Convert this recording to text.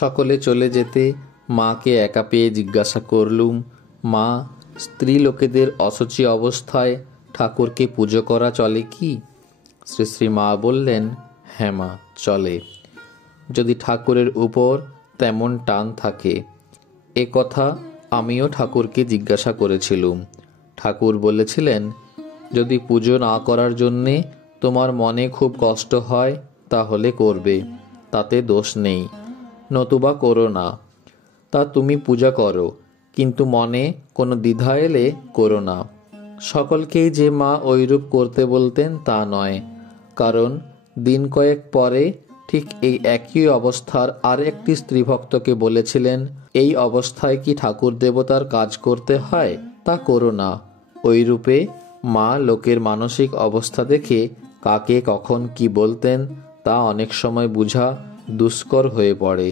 সকলে চলে যেতে মাকে একা পেয়ে জিজ্ঞাসা করলুম, মা, স্ত্রী লোকেদের অশুচি অবস্থায় ঠাকুরকে পুজো করা চলে কি? শ্রী শ্রী মা বললেন, হ্যাঁ মা, চলে, যদি ঠাকুরের উপর তেমন টান থাকে। এ কথা আমিও ঠাকুরকে জিজ্ঞাসা করেছিলুম। ঠাকুর বলেছিলেন, যদি পুজো না করার জন্যে তোমার মনে খুব কষ্ট হয় তাহলে করবে, তাতে দোষ নেই, নতুবা করো না। তা তুমি পূজা করো, কিন্তু মনে কোনো দ্বিধা এলে করো না। সকলকেই যে মা ঐরূপ করতে বলতেন তা নয়, কারণ দিন কয়েক পরে ঠিক এই একই অবস্থার আর একটি স্ত্রীভক্তকে বলেছিলেন, এই অবস্থায় কি ঠাকুর দেবতার কাজ করতে হয়? তা করো না। ওইরূপে মা লোকের মানসিক অবস্থা দেখে কাকে কখন কি বলতেন তা অনেক সময় বুঝা দুষ্কর হয়ে পড়ে।